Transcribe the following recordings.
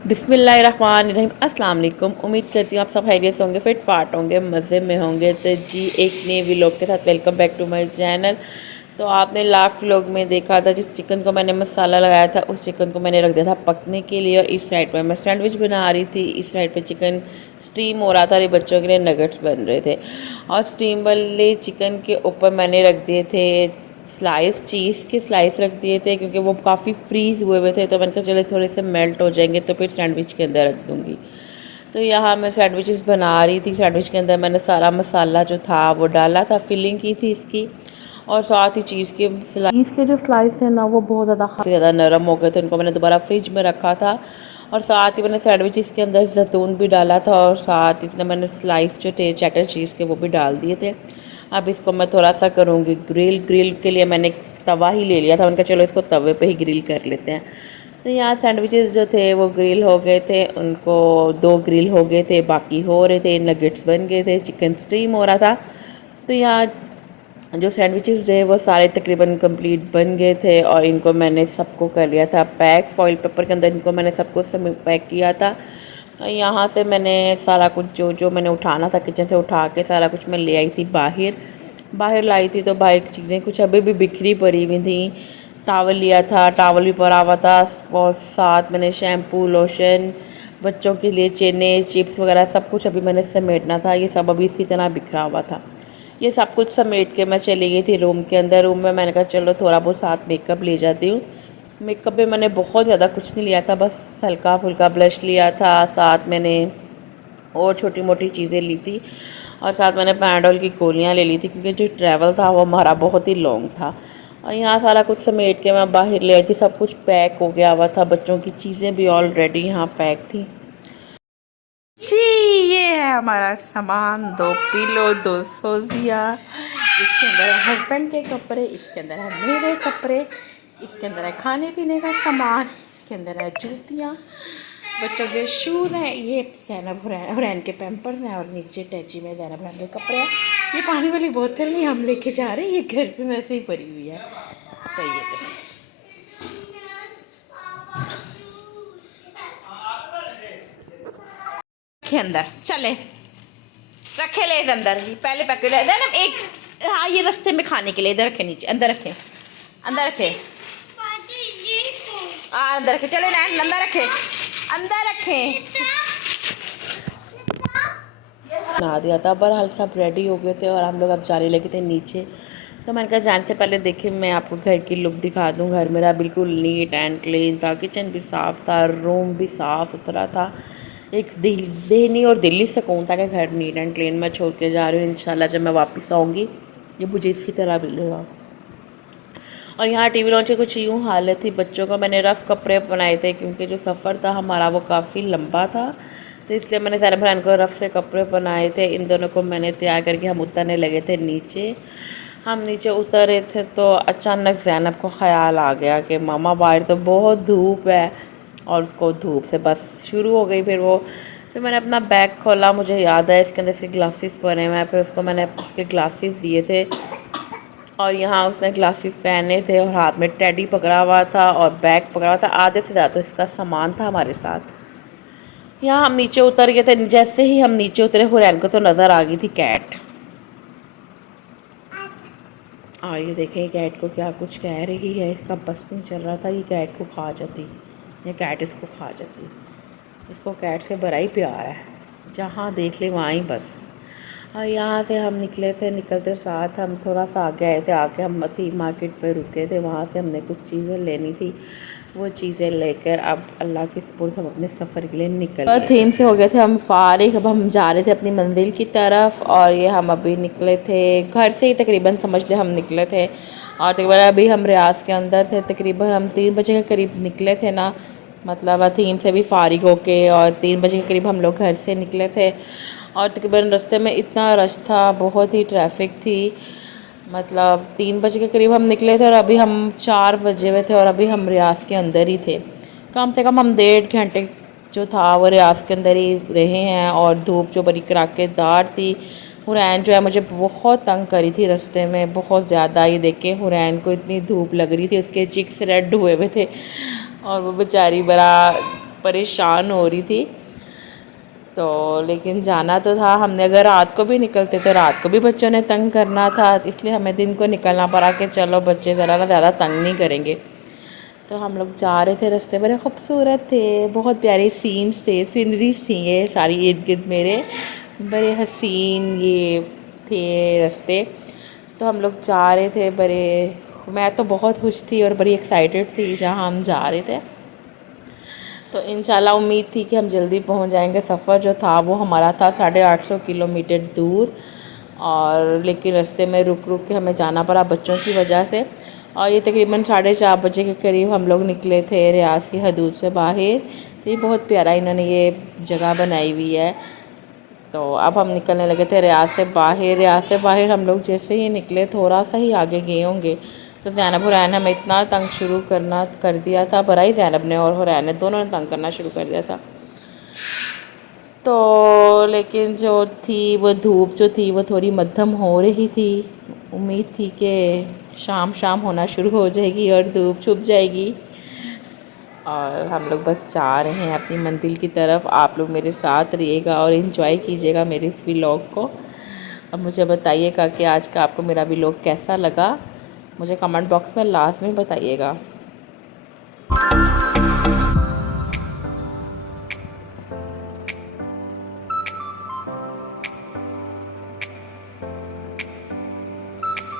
बिस्मिल्लाहिर्रहमानिर्रहीम। अस्सलाम वालेकुम। उम्मीद करती हूँ आप सब खैरियत से होंगे, फिट फाट होंगे, मज़े में होंगे। तो जी एक नए व्लॉग के साथ welcome back to my channel. तो आपने लास्ट व्लॉग में देखा था जिस चिकन को मैंने मसाला लगाया था, उस चिकन को मैंने रख दिया था पकने के लिए। और इस साइड पर मैं सैंडविच बना रही थी, इस साइड पे चिकन स्टीम हो रहा था और ये बच्चों के लिए नगेट्स बन रहे थे। और स्टीम वाले चिकन के ऊपर मैंने रख दिए थे स्लाइस, चीज़ के स्लाइस रख दिए थे, क्योंकि वो काफ़ी फ्रीज़ हुए थे। तो मैंने कहा चले थोड़े से मेल्ट हो जाएंगे तो फिर सैंडविच के अंदर रख दूँगी। तो यहाँ मैं सैंडविचेस बना रही थी। सैंडविच के अंदर मैंने सारा मसाला जो था वो डाला था, फिलिंग की थी इसकी। और साथ ही चीज़ के जो स्लाइस है ना, वो बहुत ज़्यादा नरम हो गए थे, उनको मैंने दोबारा फ्रिज में रखा था। और साथ ही मैंने सैंडविचेस के अंदर जैतून भी डाला था, और साथ ही मैंने स्लाइस जो थे चैटर चीज़ के वो भी डाल दिए थे। अब इसको मैं थोड़ा सा करूँगी ग्रिल। ग्रिल के लिए मैंने तवा ही ले लिया था, उनका चलो इसको तवे पे ही ग्रिल कर लेते हैं। तो यहाँ सैंडविचेस जो थे वो ग्रिल हो गए थे, उनको 2 ग्रिल हो गए थे, बाकी हो रहे थे। नगेट्स बन गए थे, चिकन स्टीम हो रहा था। तो यहाँ जो सैंडविचेस थे वो सारे तकरीबन कंप्लीट बन गए थे, और इनको मैंने सबको कर लिया था पैक। फॉइल पेपर के अंदर इनको मैंने सबको पैक किया था। यहाँ से मैंने सारा कुछ जो जो मैंने उठाना था किचन से उठा के सारा कुछ मैं ले आई थी बाहर लाई थी। तो बाहर की चीज़ें कुछ अभी भी बिखरी पड़ी हुई थी। टावल लिया था, टावल भी पड़ा हुआ था, और साथ मैंने शैम्पू, लोशन, बच्चों के लिए चने, चिप्स वगैरह सब कुछ अभी मैंने समेटना था। ये सब अभी इसी तरह बिखरा हुआ था। ये सब कुछ समेट के मैं चली गई थी रूम के अंदर। रूम में मैंने कहा चलो थोड़ा बहुत साथ मेकअप ले जाती हूँ। मेकअप में मैंने बहुत ज़्यादा कुछ नहीं लिया था, बस हल्का फुल्का ब्लश लिया था, साथ मैंने और छोटी मोटी चीज़ें ली थी, और साथ मैंने पैनाडोल की गोलियाँ ले ली थी, क्योंकि जो ट्रैवल था वो हमारा बहुत ही लॉन्ग था। और यहाँ सारा कुछ समेट के मैं बाहर ले आई थी। सब कुछ पैक हो गया हुआ था, बच्चों की चीज़ें भी ऑलरेडी यहाँ पैक थी। जी ये है हमारा सामान। 2 पिलो, 2 सोजिया, इसके अंदर है हस्बैंड के कपड़े, इसके अंदर है मेरे कपड़े, इसके अंदर है खाने पीने का सामान, इसके अंदर है जूतियाँ, बच्चों के शूज़ हैं, ये ज़ैनब हुरैन के पैम्पर्स हैं, और नीचे टैची में ज़ैनब हुरैन के कपड़े हैं। ये पानी वाली बोतल नहीं हम लेके जा रहे हैं, ये घर पे वैसे ही पड़ी हुई है। तो ये रखे अंदर, चले रखे ले अंदर ही पहले पैकेट है ना एक। हाँ ये रास्ते में खाने के लिए इधर रखे, नीचे अंदर रखे, अंदर रखे, अंदर रखे, चले ना अंदर रखे, अंदर रखे। बना दिया था, बहरहाल सब रेडी हो गए थे और हम लोग अब जाने लगे थे नीचे। तो मैंने कहा जाने से पहले देखिए मैं आपको घर की लुक दिखा दूँ। घर मेरा बिल्कुल नीट एंड क्लीन था, किचन भी साफ़ था, रूम भी साफ़ सुथरा था। एक ज़हनी और दिली सुकून था कि घर नीट एंड क्लीन मैं छोड़ के जा रही हूँ। इंशाल्लाह जब मैं वापस आऊँगी ये मुझे इसी तरह मिलेगा। और यहाँ टीवी लॉन्च की कुछ यूँ हालत थी। बच्चों को मैंने रफ़ कपड़े बनाए थे, क्योंकि जो सफ़र था हमारा वो काफ़ी लंबा था, तो इसलिए मैंने ज़ैनब हुरैन को रफ़ से कपड़े बनाए थे। इन दोनों को मैंने तैयार करके हम उतरने लगे थे नीचे। हम नीचे उतर रहे थे तो अचानक ज़ैनब को ख़्याल आ गया कि मामा बाहर तो बहुत धूप है, और उसको धूप से बस शुरू हो गई। फिर मैंने अपना बैग खोला, मुझे याद है इसके अंदर इसके ग्लासेस पहने हुए हैं। फिर उसको मैंने उसके ग्लासेस दिए थे, और यहाँ उसने ग्लासेस पहने थे, और हाथ में टेडी पकड़ा हुआ था और बैग पकड़ा हुआ था। आधे से ज़्यादा तो इसका सामान था हमारे साथ। यहाँ हम नीचे उतर गए थे। जैसे ही हम नीचे उतरे हुरैन को तो नज़र आ गई थी कैट। और ये देखें कैट को क्या कुछ कह रही है, इसका बस नहीं चल रहा था, ये कैट को खा जाती, ये कैट इसको खा जाती। इसको कैट से बड़ा ही प्यार है, जहाँ देख ले वहाँ ही बस। और यहाँ से हम निकले थे, निकलते साथ हम थोड़ा सा आगे आए थे। आके हम मथी मार्केट पे रुके थे, वहाँ से हमने कुछ चीज़ें लेनी थी। वो चीज़ें लेकर अब अल्लाह के सुपुर्द हम अपने सफ़र के लिए निकल थीम से हो गए थे हम फारिग। अब हम जा रहे थे अपनी मंजिल की तरफ, और ये हम अभी निकले थे घर से ही, तकरीबन समझ ले हम निकले थे। और तकरीबन अभी हम रियाज के अंदर थे, तकरीबन हम 3 बजे के करीब निकले थे ना, मतलब थीम से भी फारिग होके, और 3 बजे के करीब हम लोग घर से निकले थे। और तकरीबन रास्ते में इतना रश था, बहुत ही ट्रैफिक थी। मतलब 3 बजे के करीब हम निकले थे, और अभी हम 4 बजे हुए थे, और अभी हम रियाज के अंदर ही थे। कम से कम हम 1.5 घंटे जो था वो रियाज के अंदर ही रहे हैं। और धूप जो बड़ी कड़ाकेदार थी, हुरैन जो है मुझे बहुत तंग करी थी रास्ते में, बहुत ज़्यादा। ये देखे हुरैन को इतनी धूप लग रही थी, उसके चिक्स रेड हुए हुए थे और वो बेचारी बड़ा परेशान हो रही थी। तो लेकिन जाना तो था हमने, अगर रात को भी निकलते तो रात को भी बच्चों ने तंग करना था, इसलिए हमें दिन को निकलना पड़ा कि चलो बच्चे ज़रा ना ज़्यादा तंग नहीं करेंगे। तो हम लोग जा रहे थे, रास्ते बड़े खूबसूरत थे, बहुत प्यारे सीन्स थे, सीनरीज थी ये सारी इर्द गिर्द मेरे, बड़े हसीन ये थे रास्ते। तो हम लोग जा रहे थे, बड़े मैं तो बहुत खुश थी और बड़ी एक्साइटेड थी जहाँ हम जा रहे थे। तो इंशाल्लाह उम्मीद थी कि हम जल्दी पहुंच जाएंगे। सफ़र जो था वो हमारा था 850 किलोमीटर दूर, और लेकिन रास्ते में रुक रुक के हमें जाना पड़ा बच्चों की वजह से। और ये तकरीबन 4:30 बजे के करीब हम लोग निकले थे रियाज की हदूद से बाहर। तो ये बहुत प्यारा इन्होंने ये जगह बनाई हुई है। तो अब हम निकलने लगे थे रियाज से बाहर। रियाज से बाहर हम लोग जैसे ही निकले, थोड़ा सा ही आगे गए होंगे तो ज़ैनब हुरैन हमें इतना तंग शुरू करना कर दिया था, बराई ज़ैनब ने और हुरैन ने दोनों ने तंग करना शुरू कर दिया था। तो लेकिन जो थी वो धूप जो थी वो थोड़ी मध्यम हो रही थी। उम्मीद थी कि शाम शाम होना शुरू हो जाएगी और धूप छुप जाएगी। और हम लोग बस जा रहे हैं अपनी मंजिल की तरफ। आप लोग मेरे साथ रहिएगा और इन्जॉय कीजिएगा मेरे व्लॉग को। अब मुझे बताइएगा कि आज का आपको मेरा व्लॉग कैसा लगा, मुझे कमेंट बॉक्स में लाजमी बताइएगा।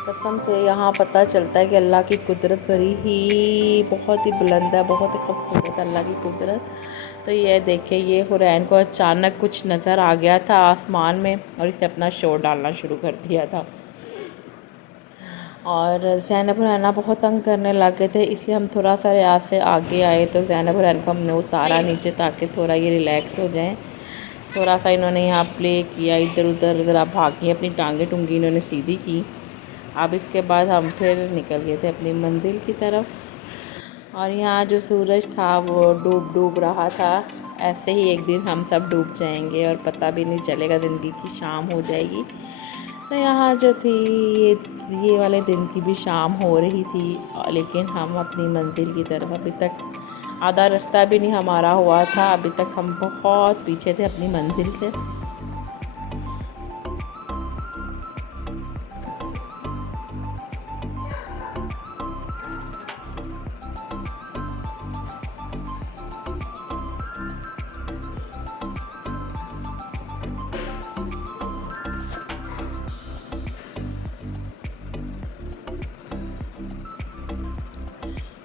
कसम से यहाँ पता चलता है कि अल्लाह की कुदरत बड़ी ही बहुत ही बुलंद है, बहुत ही खूबसूरत अल्लाह की कुदरत। तो ये देखिए, ये हुरैन को अचानक कुछ नज़र आ गया था आसमान में और इसे अपना शोर डालना शुरू कर दिया था। और ज़ैनब हुरैना बहुत तंग करने लगे थे, इसलिए हम थोड़ा सा रियाज से आगे आए। तो ज़ैनब हुरैन को हमने उतारा नीचे ताकि थोड़ा ये रिलैक्स हो जाएं। थोड़ा सा इन्होंने यहाँ प्ले किया, इधर उधर ज़रा भागी, अपनी टांगे टूंगी इन्होंने सीधी की। अब इसके बाद हम फिर निकल गए थे अपनी मंजिल की तरफ। और यहाँ जो सूरज था वो डूब रहा था। ऐसे ही एक दिन हम सब डूब जाएंगे और पता भी नहीं चलेगा, ज़िंदगी की शाम हो जाएगी। तो यहाँ जो थी ये वाले दिन की भी शाम हो रही थी, लेकिन हम अपनी मंजिल की तरफ, अभी तक आधा रास्ता भी नहीं हमारा हुआ था, अभी तक हम बहुत पीछे थे अपनी मंजिल से।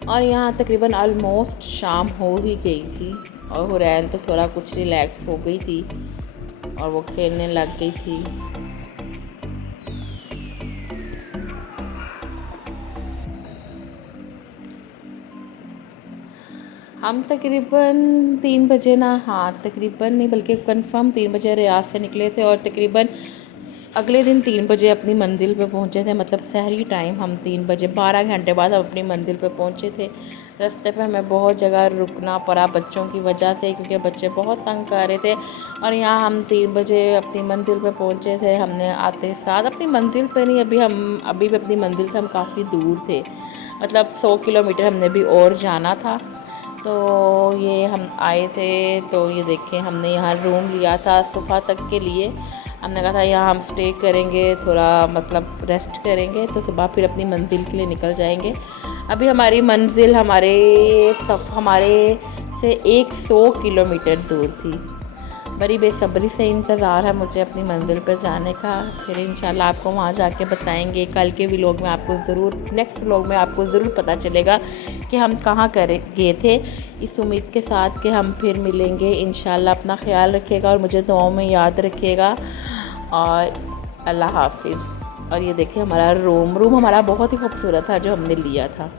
और यहाँ तकरीबन ऑलमोस्ट शाम हो ही गई थी और हुरैन तो थोड़ा कुछ रिलैक्स हो गई थी और वो खेलने लग गई थी। हम तकरीबन 3 बजे ना, हाँ तकरीबन नहीं बल्कि कंफर्म 3 बजे रियाज से निकले थे और तकरीबन अगले दिन 3 बजे अपनी मंजिल पे पहुंचे थे। मतलब सहरी टाइम हम 3 बजे, 12 घंटे बाद हम अपनी मंजिल पे पहुंचे थे। रास्ते पे हमें बहुत जगह रुकना पड़ा बच्चों की वजह से, क्योंकि बच्चे बहुत तंग कर रहे थे। और यहाँ हम 3 बजे अपनी मंजिल पे पहुंचे थे। हमने आते साथ अपनी मंजिल पे नहीं, अभी भी अपनी मंजिल से हम काफ़ी दूर थे, मतलब 100 किलोमीटर हमने भी और जाना था। तो ये हम आए थे, तो ये देखें हमने यहाँ रूम लिया था सुबह तक के लिए। हमने कहा था यहाँ हम स्टे करेंगे, थोड़ा मतलब रेस्ट करेंगे, तो सुबह फिर अपनी मंजिल के लिए निकल जाएंगे। अभी हमारी मंजिल हमारे से 100 किलोमीटर दूर थी। बड़ी बेसब्री से इंतज़ार है मुझे अपनी मंजिल पर जाने का। फिर इंशाल्लाह आपको वहाँ जाके बताएंगे। कल के व्लॉग में आपको ज़रूर, नेक्स्ट व्लॉग में आपको ज़रूर पता चलेगा कि हम कहाँ गए थे। इस उम्मीद के साथ कि हम फिर मिलेंगे इंशाल्लाह। अपना ख्याल रखिएगा और मुझे दुआओं में याद रखिएगा और अल्लाह हाफिज़। और ये देखिए हमारा रूम हमारा बहुत ही खूबसूरत था जो हमने लिया था।